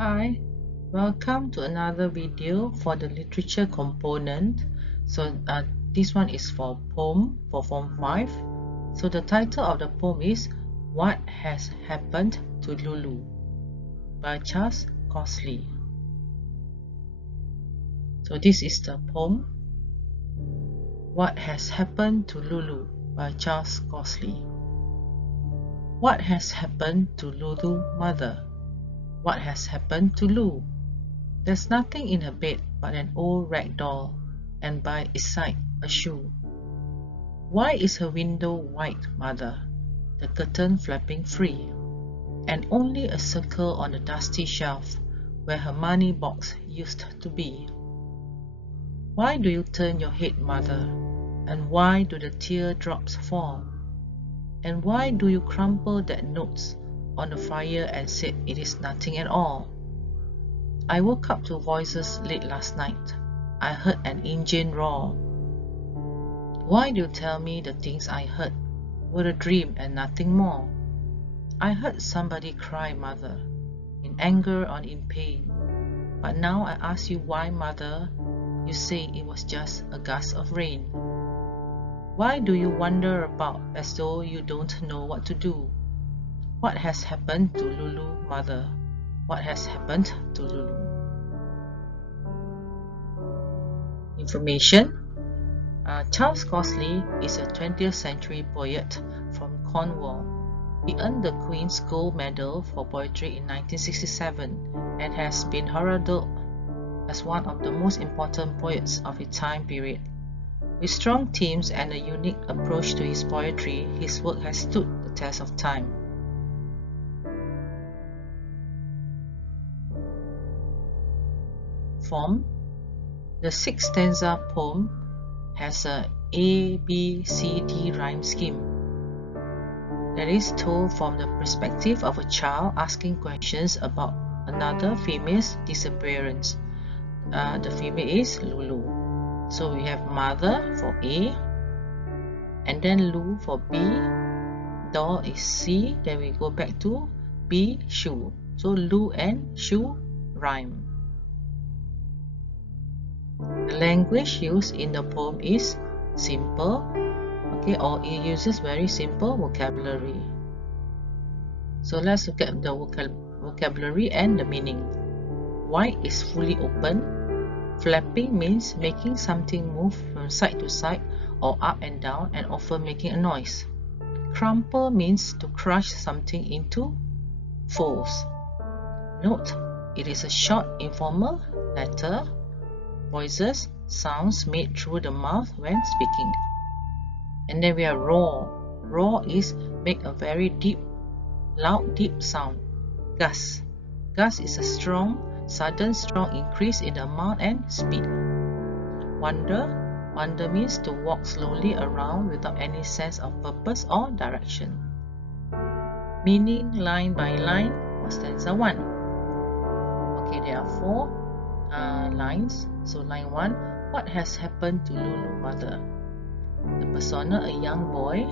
Hi, welcome to another video for the literature component. This one is for poem for Form 5. So the title of the poem is What Has Happened to Lulu by Charles Cosley. So this is the poem What Has Happened to Lulu by Charles Cosley. What has happened to Lulu, mother? What has happened to Lou? There's nothing in her bed but an old rag doll, and by its side a shoe. Why is her window white, mother? The curtain flapping free, and only a circle on the dusty shelf where her money box used to be. Why do you turn your head, mother? And why do the teardrops fall? And why do you crumple that notes on the fire and say it is nothing at all? I woke up to voices late last night. I heard an engine roar. Why do you tell me the things I heard were a dream and nothing more? I heard somebody cry, mother, in anger or in pain. But now I ask you why, mother, you say it was just a gust of rain. Why do you wander about as though you don't know what to do? What has happened to Lulu, mother? What has happened to Lulu? Information. Charles Cosley is a 20th century poet from Cornwall. He earned the Queen's Gold Medal for Poetry in 1967 and has been heralded as one of the most important poets of his time period. With strong themes and a unique approach to his poetry, his work has stood the test of time. Form. The six-stanza poem has a A-B-C-D rhyme scheme that is told from the perspective of a child asking questions about another female's disappearance. The female is Lulu. So we have mother for A, and then Lu for B, doll is C, then we go back to B, shoe. So Lu and shoe rhyme. The language used in the poem is simple, or it uses very simple vocabulary. So let's look at the vocabulary and the meaning. White is fully open. Flapping means making something move from side to side or up and down and often making a noise. Crumple means to crush something into folds. Note, it is a short informal letter. Voices, sounds made through the mouth when speaking. And then we have roar. Roar is make a very deep, loud, deep sound. Gust. Gust is a sudden strong increase in the amount and speed. Wander. Wander means to walk slowly around without any sense of purpose or direction. Meaning line by line for stanza 1. There are 4 lines. So line 1, what has happened to Lulu, mother? The persona, a young boy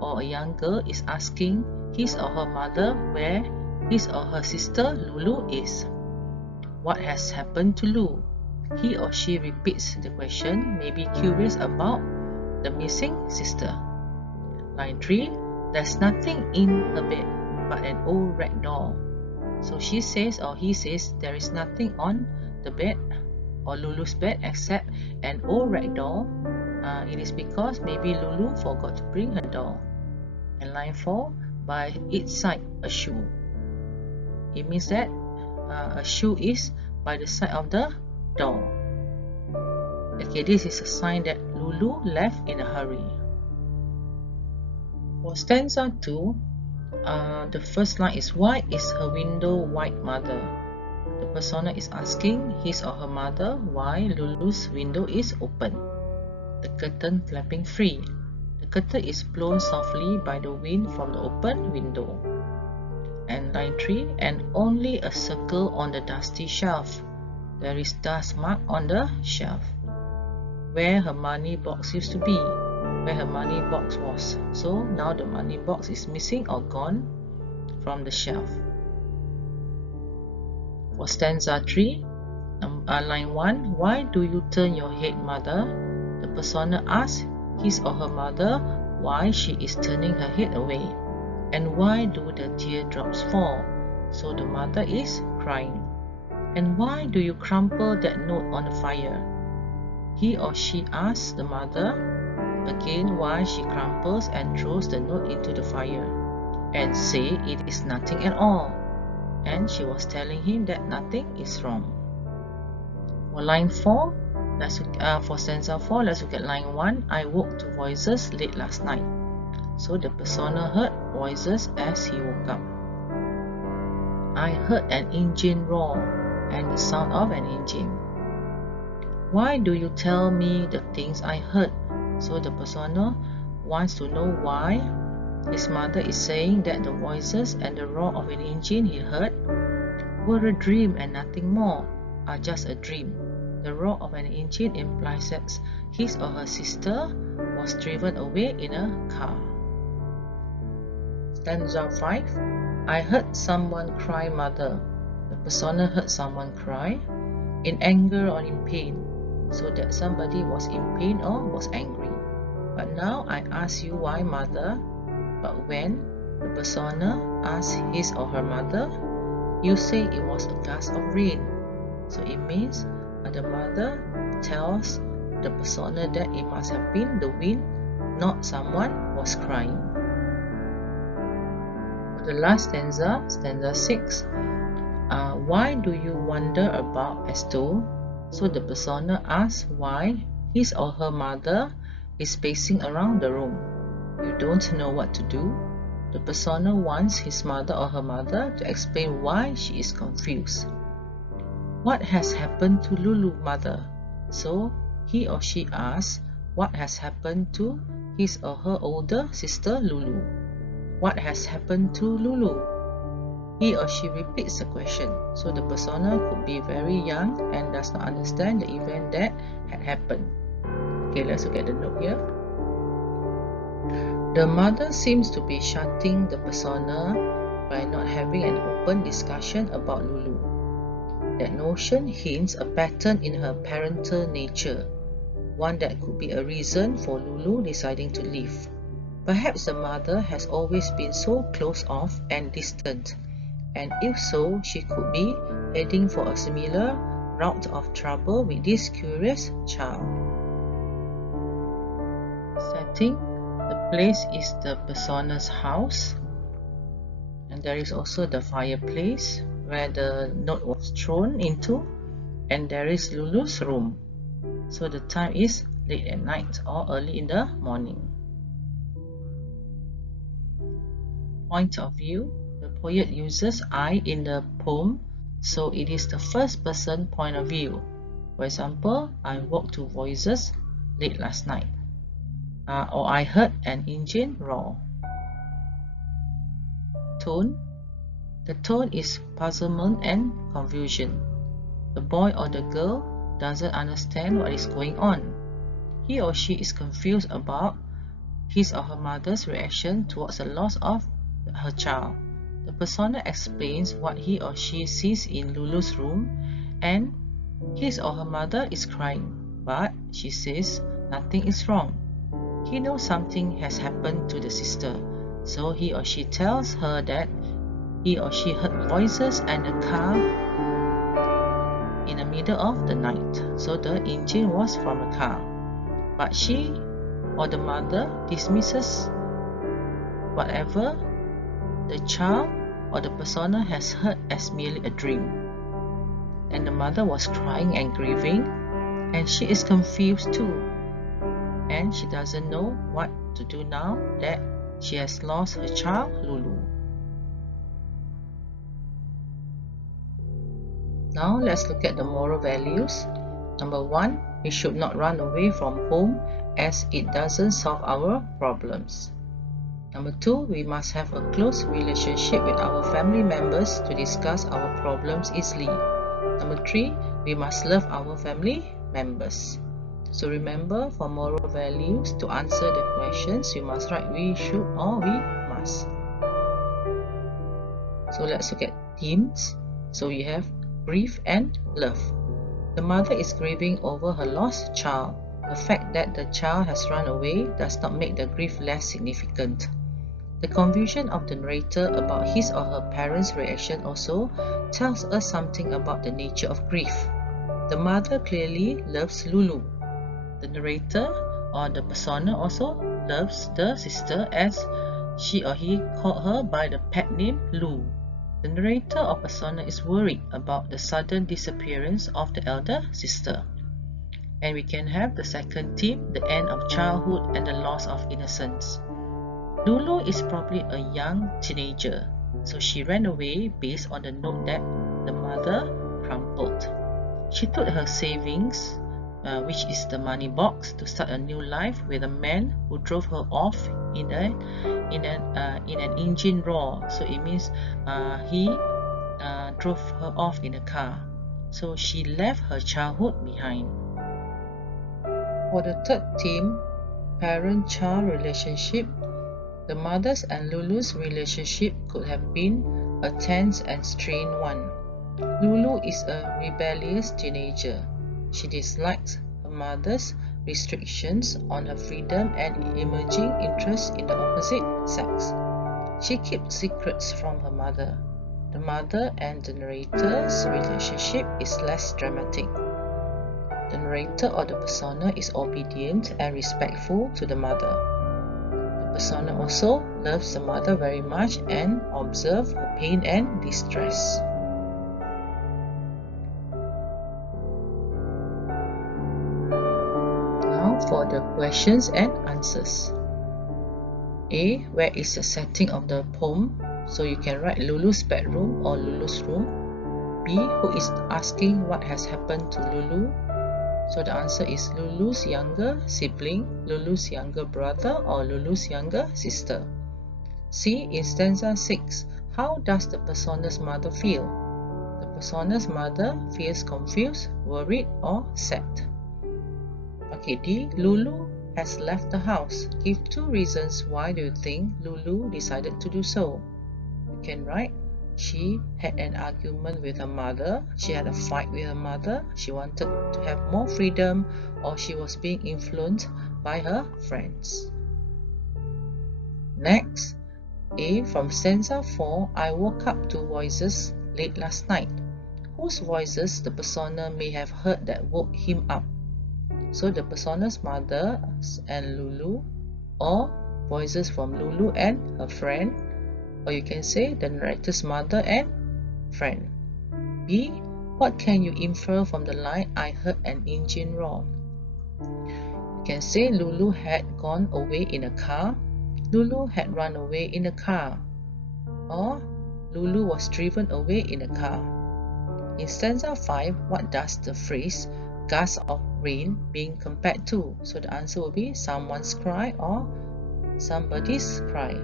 or a young girl, is asking his or her mother where his or her sister Lulu is. What has happened to Lu? He or she repeats the question, maybe curious about the missing sister. Line 3, there's nothing in her bed but an old rag doll. So she says or he says there is nothing on the bed or Lulu's bed except an old rag doll. It is because maybe Lulu forgot to bring her doll. And line 4, by its side a shoe. It means that a shoe is by the side of the doll. This is a sign that Lulu left in a hurry. For stanza 2, the first line is, why is her window white, mother? The persona is asking his or her mother why Lulu's window is open. The curtain flapping free. The curtain is blown softly by the wind from the open window. And line 3, and only a circle on the dusty shelf. There is dust mark on the shelf where her money box used to be, where her money box was. So now the money box is missing or gone from the shelf. For stanza 3, line 1, why do you turn your head, mother? The persona asks his or her mother why she is turning her head away. And why do the teardrops fall? So the mother is crying. And why do you crumple that note on the fire? He or she asks the mother again why she crumples and throws the note into the fire, and say it is nothing at all. And she was telling him that nothing is wrong. For line 4, for stanza 4, let's look at line 1. I woke to voices late last night. So the persona heard voices as he woke up. I heard an engine roar and the sound of an engine. Why do you tell me the things I heard? So the persona wants to know why his mother is saying that the voices and the roar of an engine he heard were a dream and nothing more, are just a dream. The roar of an engine implies that his or her sister was driven away in a car. Stanza 5. I heard someone cry, mother. The persona heard someone cry in anger or in pain, so that somebody was in pain or was angry. But now I ask you why, mother. But when the persona asks his or her mother, you say it was a gust of rain. So it means the mother tells the persona that it must have been the wind, not someone was crying. For the last stanza, stanza 6, why do you wander about as though? So the persona asks why his or her mother is pacing around the room. You don't know what to do. The persona wants his mother or her mother to explain why she is confused. What has happened to Lulu, mother? So he or she asks what has happened to his or her older sister Lulu. What has happened to Lulu? He or she repeats the question, so the persona could be very young and does not understand the event that had happened. Okay, let's look at the note here. The mother seems to be shutting the persona by not having an open discussion about Lulu. That notion hints a pattern in her parental nature, one that could be a reason for Lulu deciding to leave. Perhaps the mother has always been so closed off and distant, and if so, she could be heading for a similar route of trouble with this curious child. Setting. The place is the persona's house, and there is also the fireplace where the note was thrown into, and there is Lulu's room. So the time is late at night or early in the morning. Point of view. The poet uses I in the poem, so it is the first person point of view. For example, I woke to voices late last night. Or I heard an engine roar. Tone. The tone is puzzlement and confusion. The boy or the girl doesn't understand what is going on. He or she is confused about his or her mother's reaction towards the loss of her child. The persona explains what he or she sees in Lulu's room, and his or her mother is crying, but she says nothing is wrong. He knows something has happened to the sister, so he or she tells her that he or she heard voices and a car in the middle of the night. So the engine was from a car. But she or the mother dismisses whatever the child or the persona has heard as merely a dream. And the mother was crying and grieving, and she is confused too. And she doesn't know what to do now that she has lost her child, Lulu. Now let's look at the moral values. Number 1, we should not run away from home as it doesn't solve our problems. Number 2, we must have a close relationship with our family members to discuss our problems easily. Number 3, we must love our family members. So remember, for moral values, to answer the questions, you must write we should or we must. So let's look at themes. So we have grief and love. The mother is grieving over her lost child. The fact that the child has run away does not make the grief less significant. The confusion of the narrator about his or her parents' reaction also tells us something about the nature of grief. The mother clearly loves Lulu. The narrator or the persona also loves the sister, as she or he called her by the pet name Lou. The narrator or persona is worried about the sudden disappearance of the elder sister. And we can have the second theme, the end of childhood and the loss of innocence. Lulu is probably a young teenager, so she ran away based on the note that the mother crumpled. She took her savings, which is the money box, to start a new life with a man who drove her off in an engine roar. So it means he drove her off in a car. So she left her childhood behind. For the third theme, parent-child relationship, the mother's and Lulu's relationship could have been a tense and strained one. Lulu is a rebellious teenager. She dislikes her mother's restrictions on her freedom and emerging interest in the opposite sex. She keeps secrets from her mother. The mother and the narrator's relationship is less dramatic. The narrator or the persona is obedient and respectful to the mother. The persona also loves the mother very much and observes her pain and distress. Now for the questions and answers. A. Where is the setting of the poem? So you can write Lulu's bedroom or Lulu's room. B. Who is asking what has happened to Lulu? So the answer is Lulu's younger sibling, Lulu's younger brother, or Lulu's younger sister. C. In stanza 6, how does the persona's mother feel? The persona's mother feels confused, worried, or sad. Okay, D. Lulu has left the house. Give 2 reasons why do you think Lulu decided to do so. You can write, she had an argument with her mother, she had a fight with her mother, she wanted to have more freedom, or she was being influenced by her friends. Next, A. From stanza 4, I woke up to voices late last night. Whose voices the persona may have heard that woke him up? So the persona's mother and Lulu, or voices from Lulu and her friend, or you can say the narrator's mother and friend. B. What can you infer from the line, I heard an engine roar? You can say Lulu had gone away in a car, Lulu had run away in a car, or Lulu was driven away in a car. In stanza 5, what does the phrase gust of rain being compared to? So the answer will be someone's cry or somebody's cry.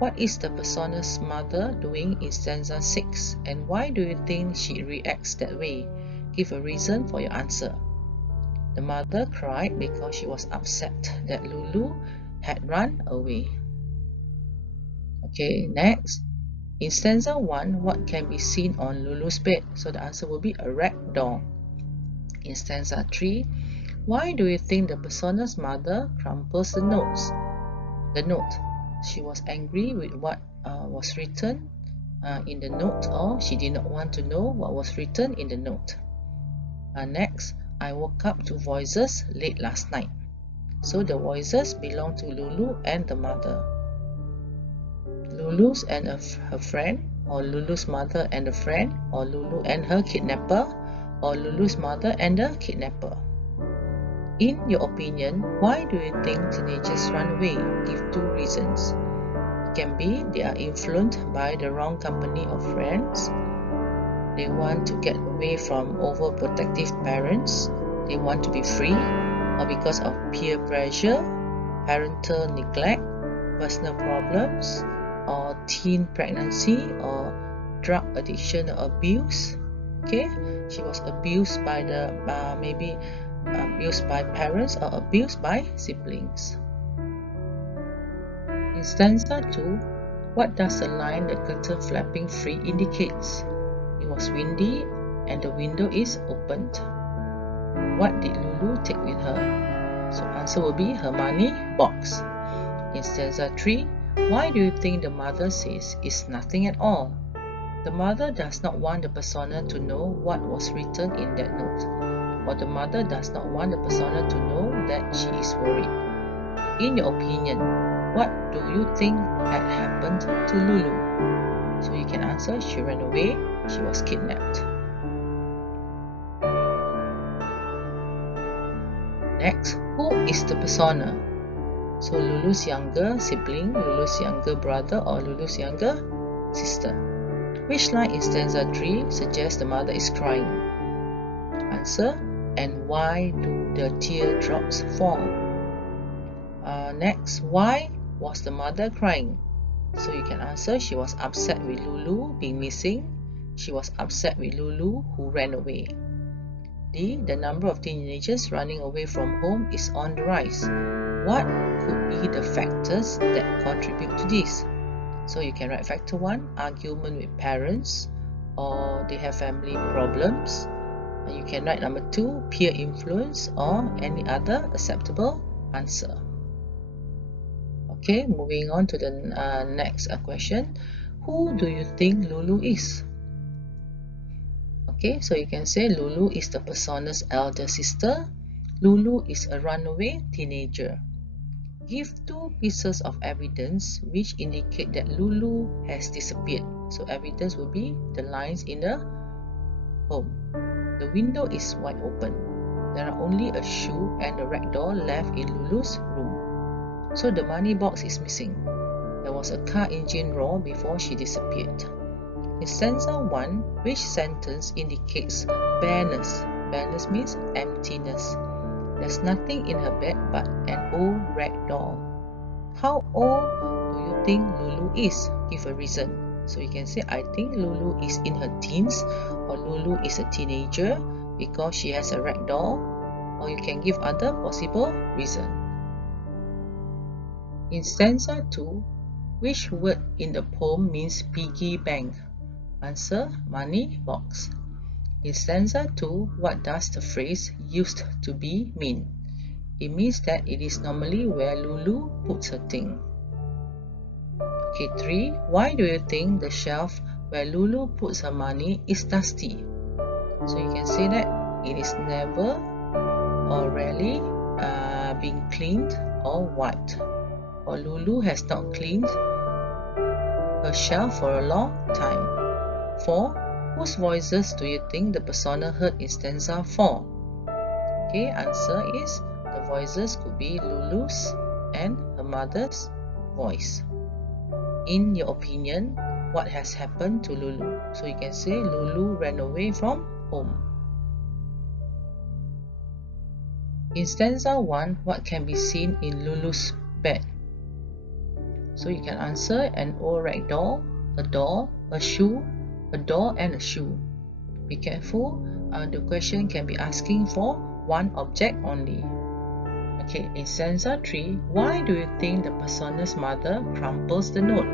What is the persona's mother doing in stanza 6, and why do you think she reacts that way? Give a reason for your answer. The mother cried because she was upset that Lulu had run away. Okay, next. In stanza 1, what can be seen on Lulu's bed? So the answer will be a rag doll. In stanza 3, why do you think the persona's mother crumples the note? She was angry with what was written in the note, or she did not want to know what was written in the note. Next, I woke up to voices late last night. So the voices belong to Lulu and the mother. Lulu's and her friend, or Lulu's mother and a friend, or Lulu and her kidnapper, or Lulu's mother and the kidnapper. In your opinion, why do you think teenagers run away? Give 2 reasons. It can be they are influenced by the wrong company of friends, they want to get away from overprotective parents, they want to be free, or because of peer pressure, parental neglect, personal problems, or teen pregnancy, or drug addiction or abuse. Okay, she was abused by the maybe abused by parents or abused by siblings. In stanza 2, what does the line the curtain flapping free indicates? It was windy, and the window is opened. What did Lulu take with her? So answer will be her money box. In stanza 3, why do you think the mother says it's nothing at all? The mother does not want the persona to know what was written in that note, or the mother does not want the persona to know that she is worried. In your opinion, what do you think had happened to Lulu? So you can answer, she ran away, she was kidnapped. Next, who is the persona? So Lulu's younger sibling, Lulu's younger brother, or Lulu's younger sister. Which line in stanza 3 suggests the mother is crying? Answer, and why do the teardrops fall? Next, why was the mother crying? So you can answer, she was upset with Lulu being missing. She was upset with Lulu who ran away. D, the number of teenagers running away from home is on the rise. What could be the factors that contribute to this? So you can write factor 1, argument with parents, or they have family problems. You can write number 2, peer influence, or any other acceptable answer. Okay, moving on to the next question. Who do you think Lulu is? Okay, so you can say Lulu is the persona's elder sister. Lulu is a runaway teenager. Give 2 pieces of evidence which indicate that Lulu has disappeared. So evidence will be the lines in the home. The window is wide open. There are only a shoe and a rag doll left in Lulu's room. So the money box is missing. There was a car engine roar before she disappeared. In stanza 1, which sentence indicates bareness? Bareness means emptiness. There's nothing in her bed but an old rag doll. How old do you think Lulu is? Give a reason. So you can say, I think Lulu is in her teens, or Lulu is a teenager because she has a rag doll, or you can give other possible reason. In stanza 2, which word in the poem means piggy bank? Answer, money box. In stanza 2, what does the phrase used to be mean? It means that it is normally where Lulu puts her thing. Okay, 3, why do you think the shelf where Lulu puts her money is dusty? So you can say that it is never or rarely being cleaned or wiped. Or Lulu has not cleaned her shelf for a long time. 4, whose voices do you think the persona heard in stanza 4? Okay, answer is the voices could be Lulu's and her mother's voice. In your opinion, what has happened to Lulu? So you can say Lulu ran away from home. In stanza 1, what can be seen in Lulu's bed? So you can answer an old rag doll, a doll, a shoe, a doll and a shoe. Be careful, the question can be asking for one object only. Okay, in stanza 3, why do you think the persona's mother crumples the note?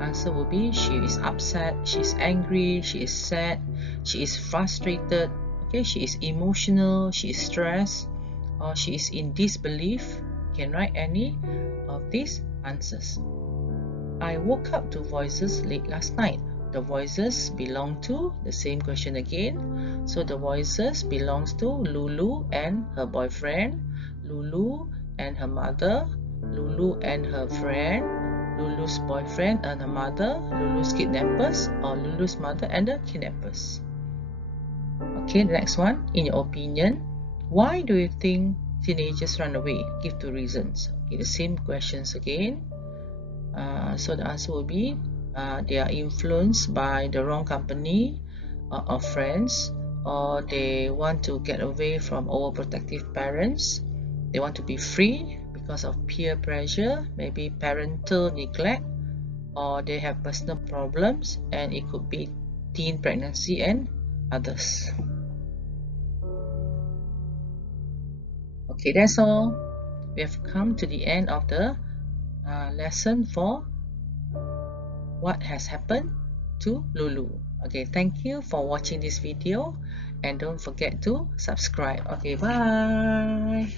Answer will be she is upset, she is angry, she is sad, she is frustrated, okay, she is emotional, she is stressed, or she is in disbelief. You can write any of these answers. I woke up to voices late last night. The voices belong to the same question again. So the voices belongs to Lulu and her boyfriend, Lulu and her mother, Lulu and her friend, Lulu's boyfriend and her mother, Lulu's kidnappers, or Lulu's mother and the kidnappers. Okay, the next one. In your opinion, why do you think teenagers run away? Give 2 reasons. Okay, the same questions again. So the answer will be they are influenced by the wrong company or friends, or they want to get away from overprotective parents. They want to be free because of peer pressure, maybe parental neglect, or they have personal problems, and it could be teen pregnancy and others. Okay, that's all. We have come to the end of the lesson for what has happened to Lulu. Okay, thank you for watching this video and don't forget to subscribe. Okay, bye.